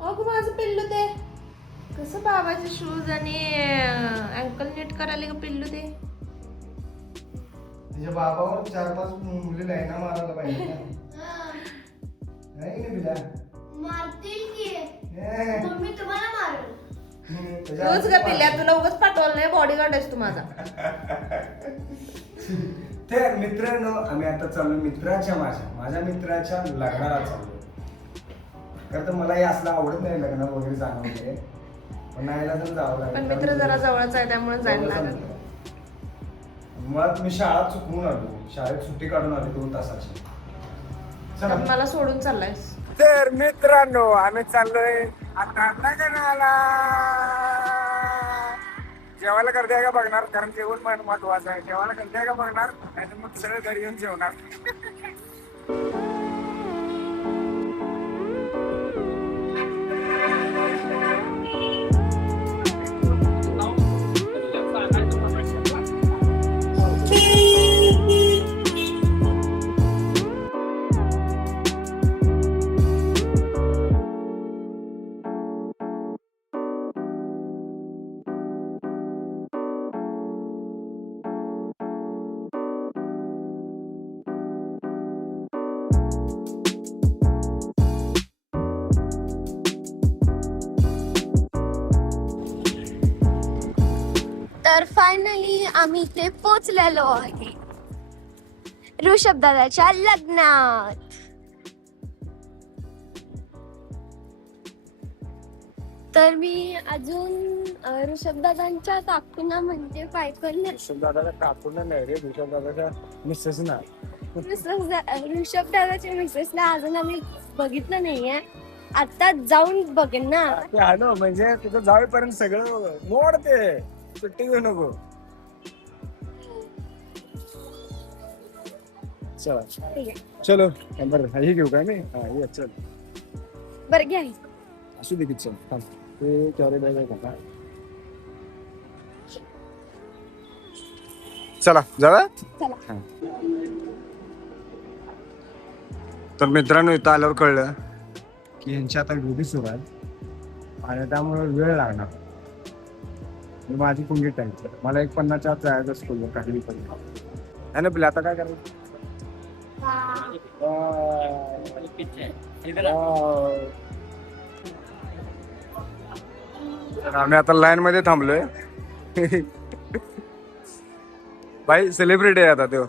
अगं माझं पिल्लू ते कसं बाबाचे शूज आणि अँकल नीट करायला का पिल्लू ते. तिच्या बाबावर 4-5 मुली लाईना मारायला पाहिजे ना. नाही ना बिला मारतील की ए, मम्मी तुम्हाला मारेल. तूच ग पिल्ल्या, तुला उगाच पाठवलं नाही, बॉडीगार्ड आहेस तू माझा. तर मित्रांनो आम्ही आता चाललो माझ्या मित्राच्या लग्नाला चाललो. खरं तर मला हे असलं आवडत नाही लग्नात वगैरे जाणं वगैरे, पण नाहीला तर जावं लागेल. पण मित्र जरा जवळचा आहे त्यामुळे जायला लागत. मुळात मी शाळा चुकवून आलो, शाळेत सुट्टी काढून आली 2 तासाची. चला मला सोडून चाललायस. तर मित्रांनो आम्ही चाललोय आता लग्नाला. जेवायला करते का बघणार, कारण जेवण पण महत्वाचं आहे. जेवायला करते का बघणार, नाही मग सगळं घरी येऊन जेवणार. तर फायनली आम्ही इथे पोचलेलो आहे ऋषभ दादाच्या लग्नात. तर मी अजून ऋषभ दादांच्या काकूंना म्हणजे दादाच्या काकून नाही रे, दादाच्या मिसेस ना. ऋषभ दादाच्या मिसेसला अजून आम्ही बघितलं नाहीये, आता जाऊन बघेन ना. आलो म्हणजे तिथं जावेपर्यंत सगळं मोडते, सुट्टी घेऊ नको. चला ठीक आहे, चलो बरं हे घेऊ काय मी. हा ये चल, बरं घ्या. असू दे की चल थांब. ते का चला जाऊया. चला. तर मित्रांनो इथं आल्यावर कळलं की यांची आता ड्युटी सुरू आहे आणि त्यामुळे वेळ लागणार. माझी कुंडी टाईम, मला 1:50च्या आत जायचं स्कूलवर काही पण आहे ना. पिल्ला आता काय करायचं. आम्ही आता लाईन मध्ये थांबलोय. भाई सेलिब्रिटी आहे आता तो.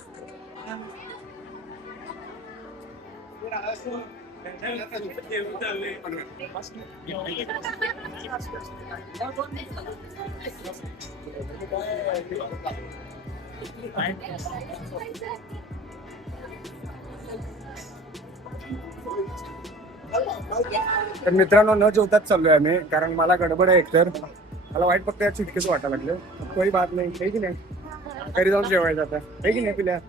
तर मित्रांनो न जेवताच चाललोय आम्ही, कारण मला गडबड आहे. एकतर मला वाईट फक्त या चिटकेच वाटायला लागले. काही बात नाही, आहे की नाही. घरी जाऊन जेवायचं आता, आहे की नाही पिल्या.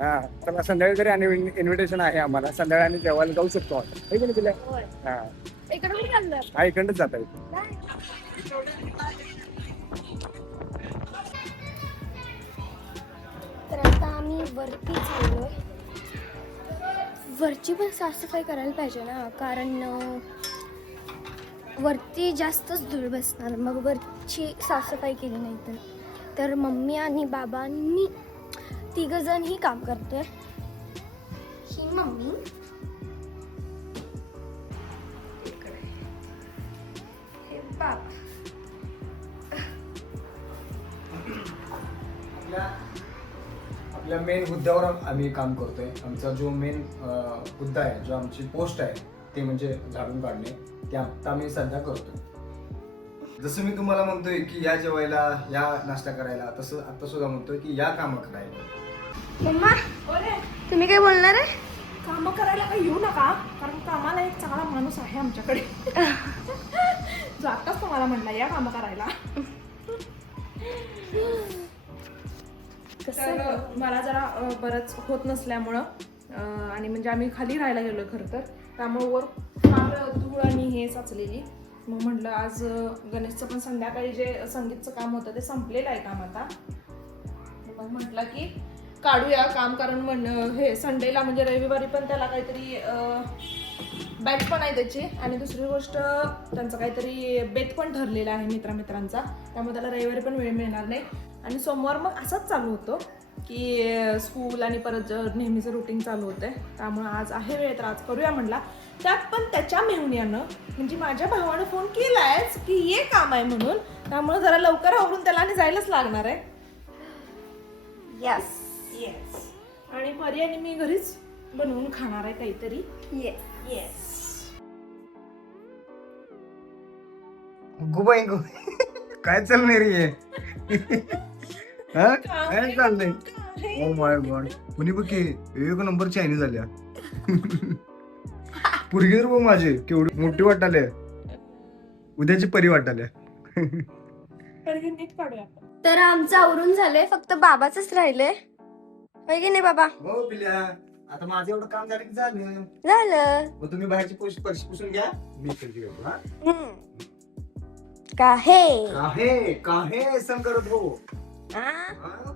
हा तर संध्याकाळी तरी आणि इन्व्हिटेशन आहे आम्हाला, संध्याकाळी आम्ही जेवायला जाऊ शकतो, आहे की नाही पिल्या. हा हा इकडंच जाता येईल. तर आता आम्ही वरती चाललोय. वरची पण साफसफाई करायला पाहिजे ना, कारण वरती जास्तच धूळ बसणार मग वरची साफसफाई केली नाही तर मम्मी आणि बाबा आणि मी तिघजण ही काम करतोय. ही मम्मी, हे बाप. आपल्या मेन मुद्द्यावर आम्ही काम करतोय. आमचा जो मेन मुद्दा आहे, जो आमची पोस्ट आहे ते म्हणजे झाडून काढणे, ते आता आम्ही सध्या करतोय. जसं मी तुम्हाला म्हणतोय की या जेवायला, या नाश्ता करायला, तसं आता सुद्धा म्हणतोय की या कामं करायला. मम्मा तुम्ही काय बोलणार आहे. काम करायला काही येऊ नका, कारण कामाला एक चांगला माणूस आहे आमच्याकडे. जो आताच तुम्हाला म्हणला या काम करायला. तर मला जरा बरंच होत नसल्यामुळं आणि म्हणजे आम्ही खाली राहायला गेलो खरं तर, त्यामुळे वर फार धूळ आणि हे साचलेली. मग म्हटलं आज गणेशचं पण संध्याकाळी जे संगीतचं काम होतं ते संपलेलं आहे काम आता. मग म्हटलं की काढूया काम, कारण हे संडेला म्हणजे रविवारी पण त्याला काहीतरी बॅच पण आहे त्याची. आणि दुसरी गोष्ट त्यांचा काहीतरी बेत पण ठरलेला आहे मित्रांचा, त्यामुळे त्याला रविवारी पण वेळ मिळणार नाही. आणि सोमवार मग असंच चालू होतो की स्कूल आणि परत नेहमीचं रुटीन चालू होतंय. त्यामुळे आज आहे वेळ तर आज करूया म्हणला. त्यात पण त्याच्या मेहुण्यानं म्हणजे माझ्या भावानं फोन केलायच की ये काम आहे म्हणून, त्यामुळे जरा लवकर आवरून त्याला आणि जायलाच लागणार आहे. Yes yes. आणि परी आणि मी घरीच बनवून खाणार आहे काहीतरी. Yes yes. गुबाई गु काय चाललंय रे हा काय चाललंय? ओ माय गॉड, कुणी बघ की एक नंबर चायनी झाल्या. पुरगी तर बघ माझी केवढी मोठी वाटाले, उद्याची परी वाटाल्या. नीट काढूया आपण. तर आमचं आवरून झालंय, फक्त बाबाचंच राहिलंय. होय की नाही बाबा? हो पिल्या, आता माझं एवढं काम झालं की झालं. झालं. मग तुम्ही बाहेरची पर्शी पुसून घ्या, मी करते घेतो. हा काहे काहे सम करत हो? हाँ?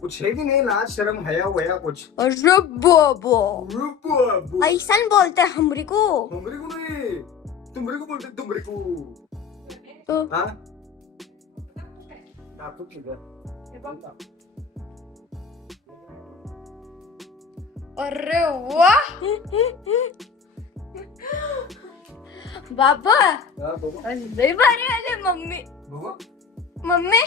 कुछ है कि नहीं, लाज शर्म हया वया कुछ? अरे बाबा, रुको ऐसा बोलते हमरी को. तुमरे को नहीं, तुमरे को बोलते, तुमरे को. तो हाँ आपको किधर? अरे वाह बाबा, हाँ बाबा, लय भारी आले मम्मी. बाबा मम्मी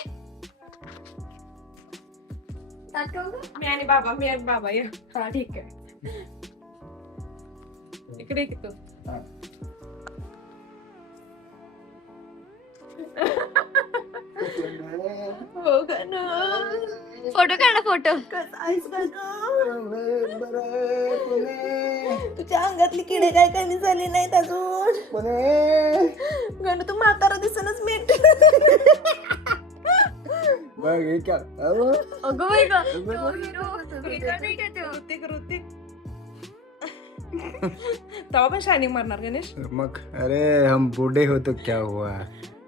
दाखव गं. मी आणि बाबा या. हा ठीक आहे. इकडे ये की तू. हाँ. हो का ना. फोटो काढा फोटो. कसं आहेस का तुझ्या अंगातली किडे काय कमी झाली नाहीत अजून. गण तू म्हातारा दिसनच मीठ. बघ हे क्या अगं बाई गं, तो हिरो नाही का तो? ऋतिक तेव्हा पण शायनिंग मारणार गणेश. मग अरे हम बूढ़े हो तो क्या हुआ,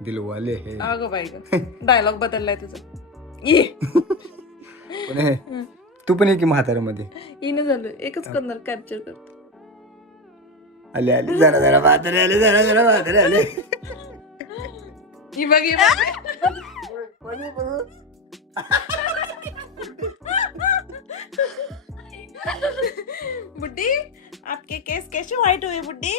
दिल वाले है. अगं बाई ग, डायलॉग बदललाय तुझा. ये पण हे, तू पण एक म्हाताऱ्यामध्ये येणं झालं, एकच करणार कॅप्चर कर. आले आले जरा जरा म्हातारे आले, जरा जरा म्हातारे आले. ही बघ ही बघ. बुड्ढी आपके केस कैसे व्हाइट हुए बुड्ढी?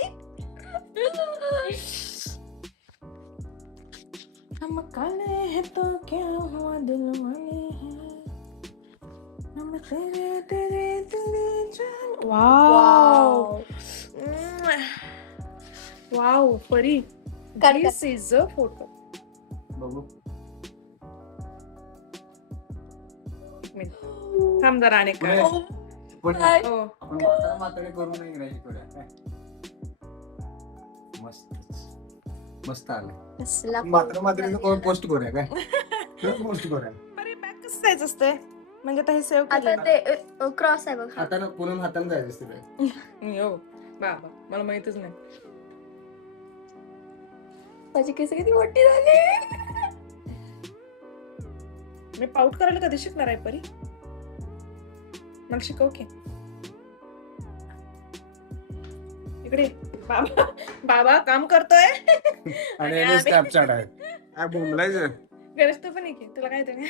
हम काले हैं तो क्या हुआ दिल वाले हैं, हम तेरे तेरे तेरे जान. वाव वाव परी, कर. दिस इज अ फोटो. बघू थांब जरा आणि काय. पण काय? हो आपण म्हातारा म्हातारे करू नाही राहायची थोड्या. मस्त मस्त आलं. असला म्हातारा म्हातारीचं पोस्ट करूया काय? पोस्ट करूया. परी बॅक कसं जायचं असते म्हणजे आता हे सेव्ह आता केलं. ते क्रॉस आहे बघ. हातानं पुन्हा हातानं जायचं असते काय? हो बाबा मला माहितच नाही. माझी केस किती मोठी झाली. मी पाऊट करायला कधी शिकणार आहे परी? मला शिकव की. इकडे बाबा काम करतोय. आणि स्नॅपचॅट आहे काय बोंबलायचं. गणेश तू पण एक तुला काय तरी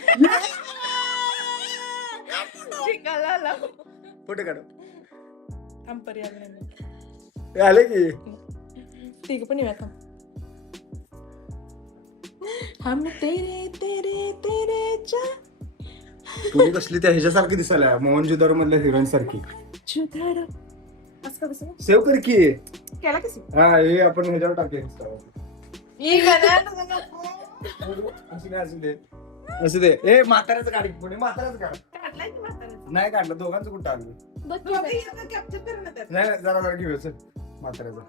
शिकायला आला. फोटो काढ. थांब परी आलं नाही. ते आले की ठीक पण येऊया थांब. हम तेरे तेरे तेरे जा तुम्ही कसली त्या ह्याच्यासारखी दिसायला मोहनजोदारो मधल्या हिरोईन सारखी. जुधाड असं का दिसलं? सेव्ह कर की. केला कशी? हा हे आपण ह्याच्यावर टाकले. असू दे असू दे. ए म्हाताऱ्याचं काढ पुढे, म्हाताऱ्याचं काढ. काढलाय की म्हाताऱ्याचं? नाही काढलं, दोघांचं कुठं आलं. बघ बघ, हे आता capture कर ना त्यात. नाही जरा जरा घेऊया चल म्हाताऱ्याचा.